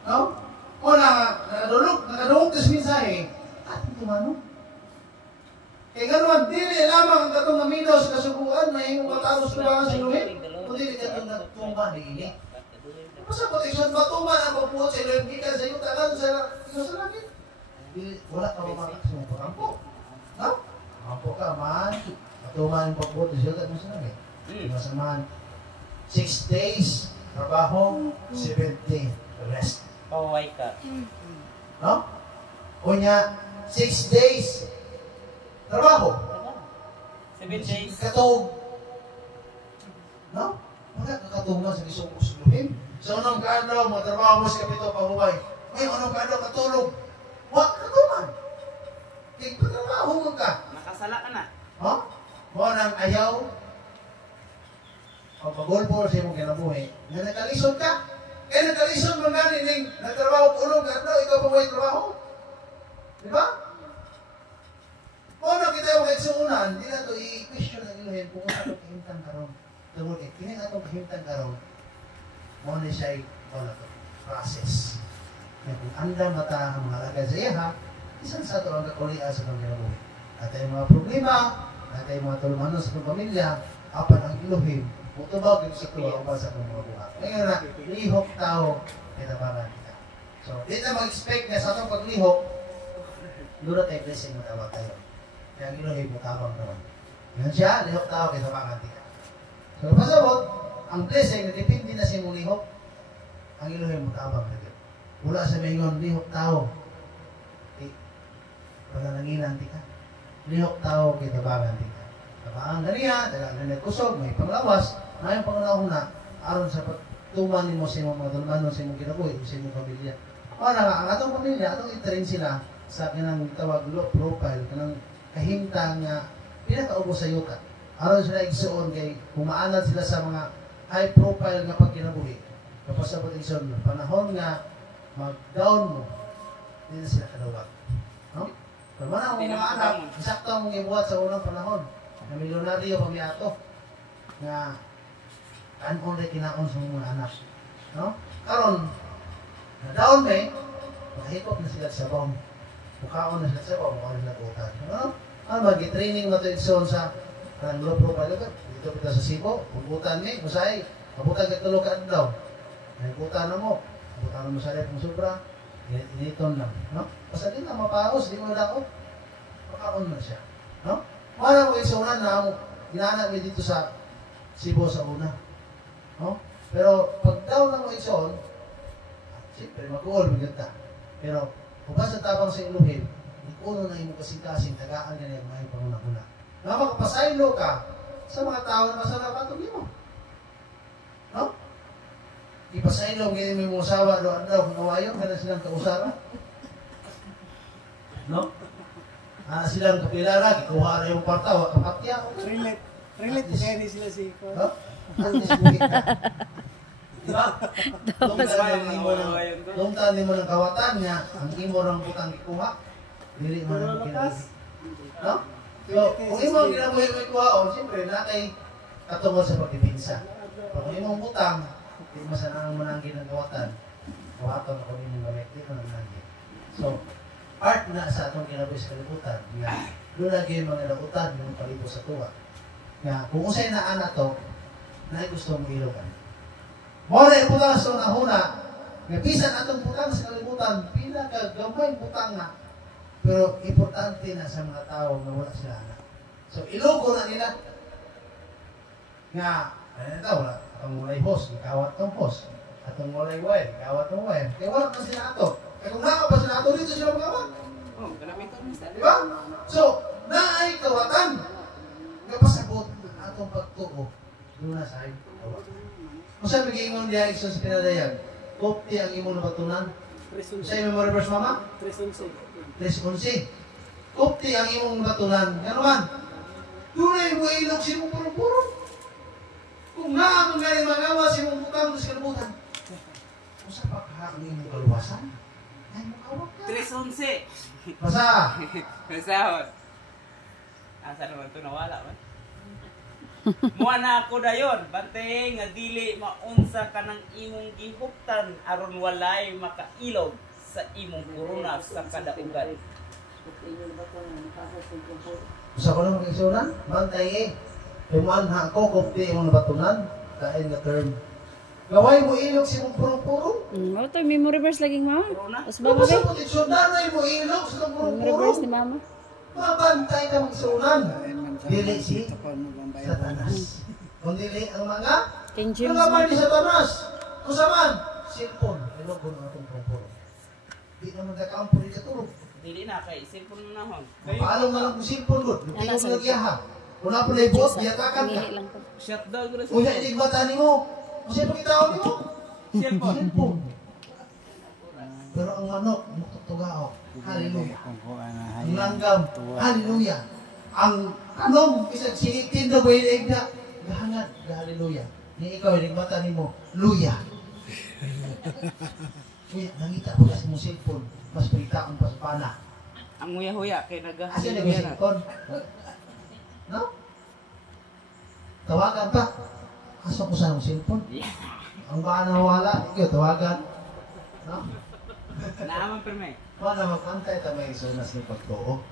No? O nakadulog tis mensahe, at tumano. Kaya ganoon, dili lamang ang katong naminaw sa kasubuan, may imong matalos tubangan sa luhin, kundi katong nagtumba ni. Masa proteksyon matuman ang pagbuot sa luhin, gikan sa iyong tanan sa langit. Wala ka mamakak sa mga pagkampo. No? Pagkampo ka, man. Matuman ang pagbuot sa iyong tanan sa langit. Masamaan. 6 days trabaho, 7 days rest. Paway ka. No? Kunya, 6 days trabaho. 7 days. Katog. No? Wala kakatog na sa gisugos-luhin. Sa unang kaadlaw, magtrabaho mo sa kapito pabuhay. Ngayon, unang kaadlaw, katulog. Wala katuman. Tigpatrabaho mo ka. Nakasala ka na. Ha? Mo nang ayaw, pagpagulpor sa imong kinabuhi, nga nakalisod ka. Kaya nakalisod mo nga nining nagtrabaho ulong kadlaw, ikaw pa may trabaho. Di ba? Kung ano kita yung kaigsuunan, hindi na ito i-question ang iluhin kung ano itong kahimtang karon. Tungkol eh, kini na itong kahimtang karon, mo na siya wala ito, process. Kaya kung andam mata ang mga lagay sa iya ha, isang sa ito ang kakulian sa itong kinabuhi. At ay mga problema, at ay mga tulumanon sa itong pamilya, apan ang iluhin, utubag yung sa tuwa upang sa mga buhat. Ngayon na, lihok tao, kinabangan kita. So, di na mag-expect na sa itong paglihok, doon tayo blessing mo tawag tayo. Kaya ang iluhin mo tawag naman. Ngayon siya, lihok tao, kinabangan kita. So, pasabot, ang blessing, depende na siya mong lihok, ang iluhin mo tawag na. Wala sa mayon, lihok tao. Wala nanginan tika. Lihok tao, kinabangan tika. Kapaang ganiya, dalang na kusog, may panglawas, na yung pangunahuna, aron sa pagtuman mo sa imong mga dulmanon sa imong kinabuhi, sa imong pamilya. O na nga, ang atong pamilya, atong itarin sila sa kinang tawag low profile, kanang kahimtang pinakaubo sa yuta. Aron sila igsuon kay humaanan sila sa mga high profile nga pagkinabuhi. Kapag sa proteksyon, panahon nga mag-down mo, hindi na sila kalawag. No? Pero man ang mga anak, isakto mong ibuhat sa unang panahon, na milyonaryo pamiato, nga kanon rin kinaon sa mga anak. No? Karon, na-down may, makahipot na sila sa bawang. Mukhaon na sila sa bawang, mukhaon na sila tutan. No? Ano ba, gitraining mo ito igsoon sa low profile. Dito kita sa Sibo, puputan may, musay, mabutan ka tulog ka daw. Naikutan na mo, mabutan mo sa rep ng sobra, initon lang. No? Basta din na mapaos, di mo daot, makaon na siya. No? Para mo igsuunan na mo, ginana mo dito sa Sibo sa una. No? Pero pag daw na mo igsuon, siyempre mag-uol mo ganda. Pero kung ba sa tabang sa iluhin, ikuno na yung kasing-kasing, tagaan ka niya mga pangunahuna. Na makapasaylo ka sa mga tao na masarap atong mo. No? Ipasaylo, hindi mo usawa doon daw, kung nawayo, kaya silang kausara. No? Silang kapilara, ikuha na yung parta, kapatya. Relate po kaya sila si Iko. No? Diba? Tungtan mo ng kawatan niya, ang imo ng butang ikuha, dili mo ng kinabuhi. No? So, kung imo ang kinabuhi mo ikuha, siyempre, na kay katungod sa pagdipinsa. Pero kung imo ang butang, di masanang manangin ng kawatan, kawaton ako yung gamit, di ko nanangin. So, art na sa atong kinabuhi sa kalibutan, nga, doon lagi yung mga lautan, yung palito sa tuwa. Nga, kung usay na ana to, na gusto mong ilokan. Mora yung putang sa unahuna, nga bisan atong putang sa kalibutan, pinakagamay putang na, pero importante na sa mga tao na wala sila anak. So, ilogo na nila. Nga, ano na wala, atong walay host, nakawat tong host. Atong walay wire, nakawat tong wire. Kaya wala pa sila ato. Kaya kung naka pa sila ato, dito sila magawat. Oh, kalamitan mo sa. Diba? So, naay kawatan. Kapasabot atong pagtuo, doon na sa kawatan. Kung saan mag-iingon diya sa pinadayan, kopti ang imong nabatunan. Sa imong mo reverse mama? 3:11. Kopti ang imong nabatunan. Ano man? Tunay mo ilog si mong puro-puro. Kung naamang galing magawa si mong butang sa kalibutan. Kung sa pagkakang imong kaluwasan, ay mong kawag ka. 3:11. Basa! Masahod. Asa naman ito nawala ba? Muha na ako dayon, bante nga dili maunsa ka ng imong gihuptan aron walay makailog sa imong korona sa kadaugan. Usa ko lang mag-igsunan, bantay eh. Pimuan ha ako, kupti imong nabatunan, kain nga term. Gaway mo ilog si mong purong-purong. Ito, memory verse laging mama. Corona? Tapos ba Basta ba? mo igsunan ay mo ilog sa Memory verse purong-purong. ni mama. Mabantay ka mag-igsunan. Kain man sa Dili si tapon mo bang bayan. Satanas. Kung dili ang mga King James. nagamay ni Satanas. Kung saman, cellphone. Ilog ko na itong purong-purong. Di naman kakampo rin katulog. Dili na kay cellphone na nahon. Paano na lang kung cellphone ko? Hindi Ana, ko sa- nagyaha. Kung na po na ibot, biyatakan ka. Ngihi lang ko. Shutdown ko na Kung yan, igbata ni mo. Kung siya pagkitaon ni mo. cellphone. Cellphone. Pero ang manok, matutugao. Hallelujah. Kung kuha na Ang hayang. langgam, hallelujah. Ang anong isang sinitin na ba yung na gahangad, hallelujah. Ni ikaw, igbata ni mo, luya. Kuya, nangita ko kasi mong cellphone. Mas perita akong paspana. Ang huya-huya kay Asa nagahasin na yung cellphone? No? Tawagan pa. Asa ko sa cellphone? Ang baka nawala, ikaw tawagan. No? Naaman perme. Wala magpantay ta may sunas ng pagtuo.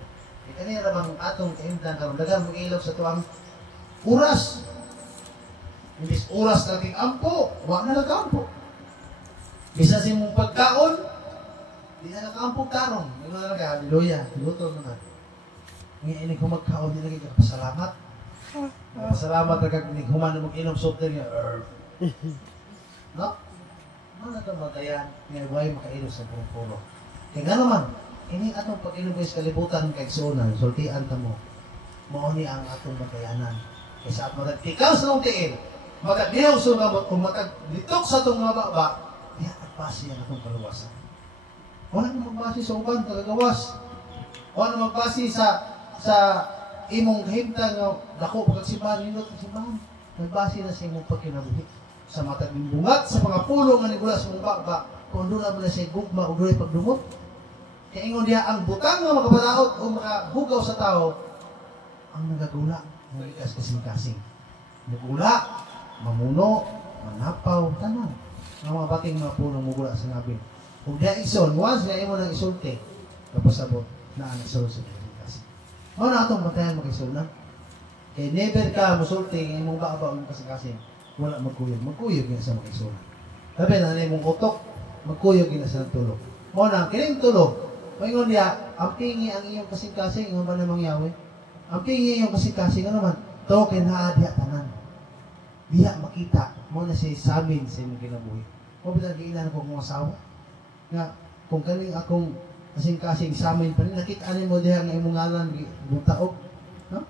Kanina bang atong kaimtan karon dagan mag-ilog sa tuwang oras. Imbis oras nating ampo, wa na nag-ampo. Bisa sa imong pagkaon, di na nag-ampo karon. Ano na lang, hallelujah, luto naman. Ngayon ini kung magkaon, di lagi ka pasalamat. Pasalamat na kag human na mag-inom soft drink niya. No? Ano na itong magayan, ngayon huwag makainom sa puro-puro. Kaya nga naman, ini atong pag-inom ko sa kalibutan kay Sunan, sultian ta mo. Mao ni ang atong magayanan. Kaysa at magtikaw sa nung tiin, magadihaw sa mga kung magditok sa itong mga baba, kaya magbasi ang atong kaluwasan. Wala na magbasi sa uban, kagagawas. Wala na magbasi sa imong kahimtang nga dako pagkagsimbahan, nindot ang simbahan. Magbasi na sa imong pagkinabuhi. Sa matag ng bungat, sa mga pulo nga nigula sa mong baba, kung doon naman na siya gugma o doon pagdumot. Kaya ingon diya, ang butang nga makabalaot o makahugaw sa tao, ang nagagula, ng likas kasing-kasing. Nagula, mamuno, manapaw, tanan. Ang mga bating mga pulo mugula sa nabi. Kung diya ison, once na imo ng isulti, kapasabot na ang isulti sa kasing-kasing. Ano na itong batayan makisunan? Kaya never ka musulti, imong baba o imong kasing-kasing. Wala magkuyog. Magkuyog yun sa makisunan. Sabi na mong utok, magkuyog yun sa tulog. Muna, kining tulog, maingon niya, ang pingi ang iyong kasing-kasing, ang ba namang yawi? Ang pingi iyong kasing-kasing, ano naman? Token ha, diya tanan. Diya makita, muna siya sa amin sa imong kinabuhi. Kung pinag-iinan ko kong asawa, nga, kung kaning akong kasing-kasing sa amin pa rin, nakita mo diya nga imong ngalan, butaog. No?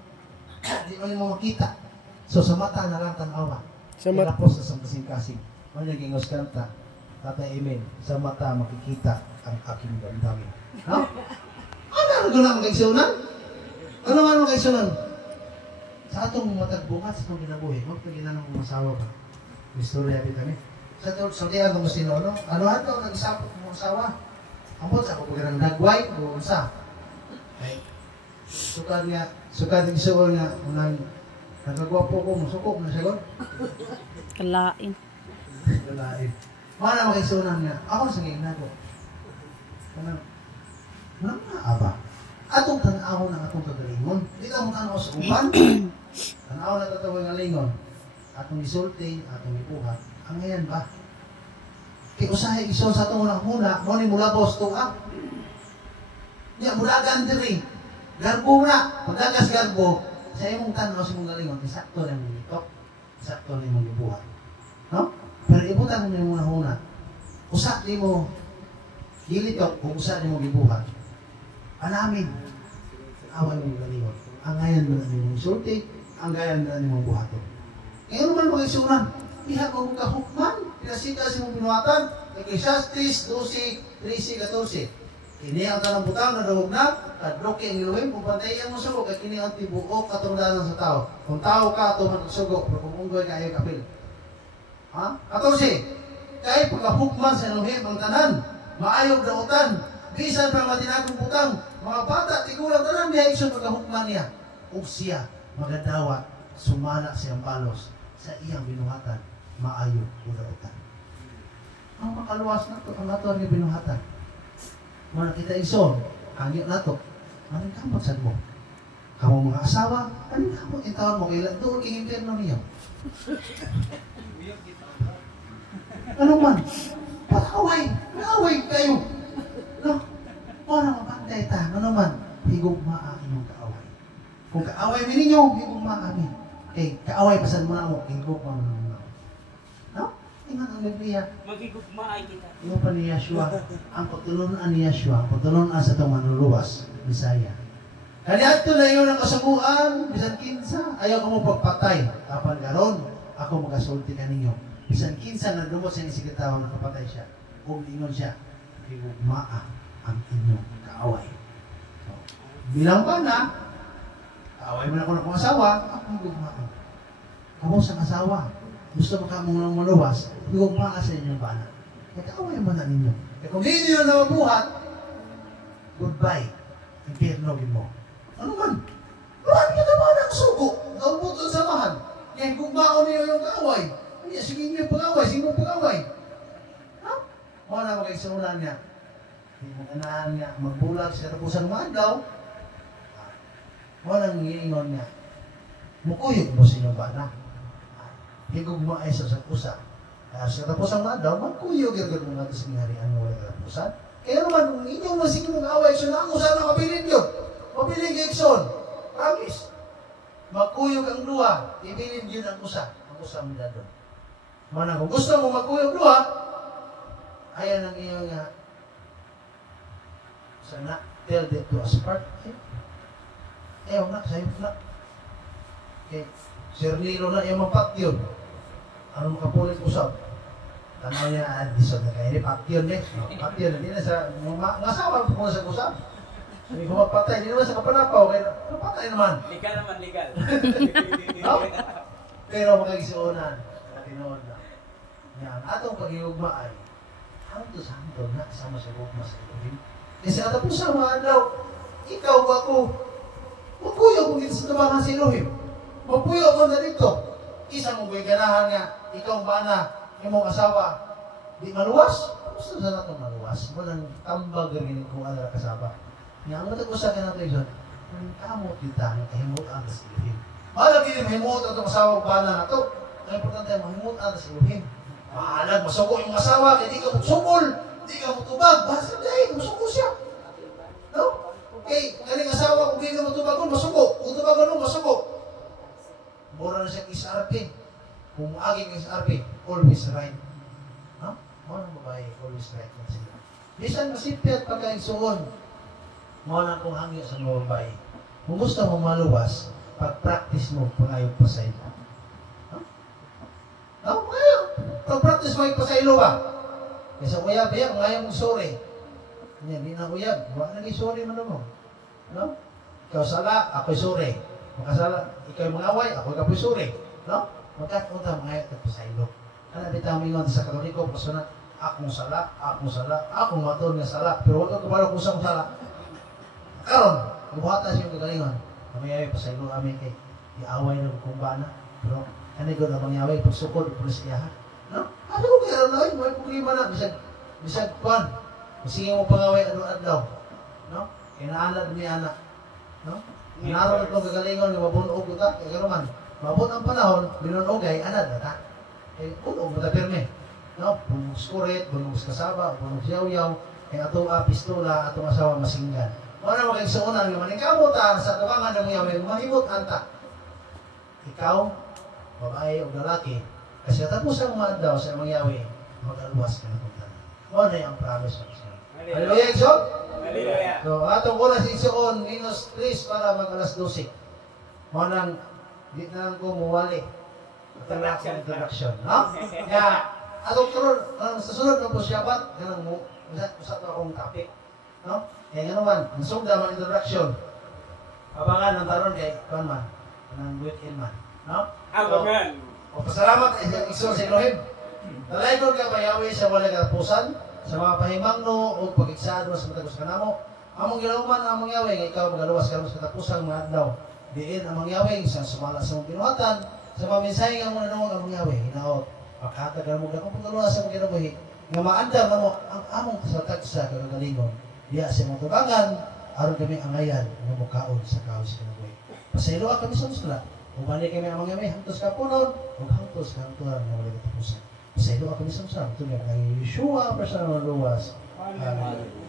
Di mo makita. So, sa mata na lang tanawa. Sa mata. Tapos sa kasing-kasing. Ano naging kanta? Tatay Amen. Sa mata makikita ang aking damdamin. No? Ano na magkaigsunan? Ano nga magkaigsunan? Sa atong matagbungat sa itong ginabuhi, huwag paginan ng masawa ka. Istorya kita ni. Sa diyan kung sino, ano? Ano ato nagsapot ng masawa? Ang po sa kapag nagway o sa. Okay. Sukad ng isuol nga, unang nagagwapo ko, musukok na siya. Kalain. Kalain. Mana makisunan nga, ako sa ngayon ko. Ano nga aba? Atong tanaw ng atong kagalingon. Di ka mo tanaw sa uban. Tanaw na tatawag ng lingon. Atong isulti, atong ipuhat. Ang ngayon ba? Kaya usahay isul sa itong unang muna, mo ni mula boss ito ah. Niya, mulagan diri. Garbo na. Pagdagas garbo, sa imong tanaw sa mong galingon, isakto na mong itok. Isakto na mong ibuhat. No? Pero ibutan mo yung mga huna. Usa di mo gilitok kung usa di mo gibuhat. Anamin. Away mo galingon. Ang ngayon mo na mong isulti, ang ngayon na mong buhaton. Ngayon naman mga isunan, iha ko kahukman, pinasita sa mong binuhatan, Ecclesiastes 12:13-14. Kini ang tanang butang na dawag na, kadloki ang iluhin, kung pantayan mo sugo, kaya kini ang tibuok katungdanan sa tao. Kung tao ka, tuman ang sugo, pero kung unggoy ka, ayaw kapil. Ha? 14. Kahit pagkahukman sa iluhin, ang tanan, maayog dautan, bisan pa matinagong butang, mga bata, tigulang tanan, diha iso pagkahukman niya. ug siya magadawat sumala siyang balos sa iyang binuhatan maayo udautan. Ang makaluwas na to ang ato nga binuhatan. Muna kita ison, hangyo na to. Anong kamot sad mo? Kamu mga asawa, anong kamot itawon mo kailan doon king impyerno niyo? Ano man? Paaway kayo. No? Ano mapantay ta? Ano man? Higugma inyong kaaway. Kung kaaway mo ninyo, higugma kami. Kaaway pasan mo na mo, higugma mo na. No? Ingat ang Biblia. Magigugmaay kita. Ino pa ni Yeshua. Ang pagtulunan ni Yeshua, ang pagtulunan sa itong manluluwas, Bisaya. Kaya ito na yun ang kasabuan, bisan kinsa, ayaw ko mo pagpatay. Apan garon, ako magasulti ka ninyo. Bisan kinsa na dumot sa isikitawa na kapatay siya. Kung ingon siya, higugmaa ang inyong kaaway. So, bilang pa na, kaaway mo na ako ng asawa, ako higugmaa. Kamu sa asawa, gusto mo ka mong maluwas, higugmaa sa inyong bana. Kaya kaaway mo na ninyo. Kaya kung hindi nyo na mabuhat, goodbye. Impierno mo. Ano man? Luhan ka naman ang sugo. Naubot ang samahan. Kaya higugmaon niyo yung kaaway. Hindi, sige niyo pag-away. Sino pag-away? Ha? O na magkaisunan niya. Hindi mo ganahan niya. Magbulag sa tapusan ng adlaw. O nang hiingon niya. Mukuyog mo sa inyong bana. Higugma ay sa usa. Sa tapusan ng adlaw, magkuyog yung mga kasingarian mo wala tapusan. Kaya naman, kung inyong masig mong away, so na ako sana mabilin yun. Mabilin yung Exxon. Promise. Magkuyog ang luha. Ibilin yun ang usa. Ang usa mo na doon. Mana kung gusto mo magkuyog luha, ayan ang iyong sana tell them to us part. Ewan na, sa'yo na. Okay. Sir Nilo na yung mapatyon. Ano makapulit usap? Tanaw niya, Addison na kayo. Patyon eh. Patyon na. Hindi na sa mga asawa po sa usap. Sabi ko magpatay. Hindi naman sa kapanapaw. Kaya patay naman. Legal naman, legal. No? Pero magkagisuunan. Tinood na. Yan. Atong paghihugma ay hanto sa hanto na sama sa hugma sa Elohim. Kasi ato po sa mga adlaw, ikaw ba ako? Magpuyo kung ito sa tabangan sa Elohim. Magpuyo ko na dito. Isa mo ba'y ganahan nga, ikaw ba na imong asawa, di maluwas? Gusto sa nato maluwas. Walang tambag rin kung ano na kasaba. Nga, ang matag-usa ka nato yun, ang kamot kita, ang kahimutan sa Elohim. Malang hindi mahimutan itong asawa ba na ito. Ang importante ay mahimutan sa Elohim. Mahalag, masuko yung asawa, kaya di ka magsukol, di ka matubag, basta dahil, masuko siya. No? Okay, galing asawa, kung di ka matubagon, masuko. Kung tubagon mo, masuko. Mura na siya kisarpe. Kung aging kisarpe, always right. No? Mga babae, always right na sila. Bisan masipit at pagkaigsuon, mga kung hangyo sa mga babae. Kung gusto mo maluwas, pag-practice mo, pangayog pa sa ilo. No? Ngayon, pag-practice mo yung pasaylo ba? Kasi uyab, ngayon mong sorry. Hindi na uyab. Wala naging sorry mo naman. No? Ikaw sala, ako'y sorry. Makasala, ikaw yung mangaway, ako'y kapoy sorry. No? Magkakunta, ngayon at pasaylo. Ano, bitaw mingon sa Katoliko, pasuna, akong sala, akong matod nga sala. Pero huwag ka kumalo kung saan sala. Karon, buhatan siya yung kagalingon. Kamayaway pasaylo kami kay iaway na kung bana. Pero, ano yung na mangyaway, pagsukod, pulisyahan. No? Ano ko kaya na, may problema na, bisag kwan. Sige mo pangaway, adlaw. No? Kinaalad ni anak. No? Naroon itong kagalingon, yung mabunog ka, kaya man. Mabot ang panahon, binunogay, anad na ta. Unog mo ta pirme. No? Bunog skurit, bunog kasaba, bunog yaw-yaw, kaya ato pistola, atong asawa masinggan. Wala mo kayong suunan, yung maningkamutan sa tabangan ng yaw-yaw, mahimot anta. Ikaw, babae o lalaki, kasi tapos ang mga daw sa mga yawi, mag-alwas ka na kung tanan. Ano na yung promise mo siya. Hallelujah, Exxon? Hallelujah. So, atong oras Exxon, minus 3 para mag-alas 12. Manang, di na lang ko muwali. Introduction. No? Kaya, atong karoon, sa sunod ng pusyabat, ganang mo, usap na akong topic. No? Kaya nga naman, ang sugda man introduction. Abangan ng taron kay Konman, ng weekend man. No? Amen. O pasalamat kay Exxon sa Elohim. Nalayon ka mayawi sa wala katapusan, sa mga pahimangno o pag-iksado sa matagos kanamo. Among giluman among yawi nga ikaw magaluwas ka sa katapusang mga adlaw. diin ang mangyawing sa sumala sa mong binuhatan, sa maminsay nga mo nanong ang mangyawing, hinaot, makatag na mo na kung pagkaluha sa mong kinabuhi, nga maandam na mo ang among kasatag sa kagagalingon, diya sa mong tubangan, aron kami angayan nga mukaon sa kaos sa kinabuhi. Pasaylo kami sa musla, umani kami ang mangyawing, hantos ka punon, o hantos ka hantuan na wala katapusan. Pasaylo kami sa musla, ito nga kay Yeshua, personal luwas. Hallelujah.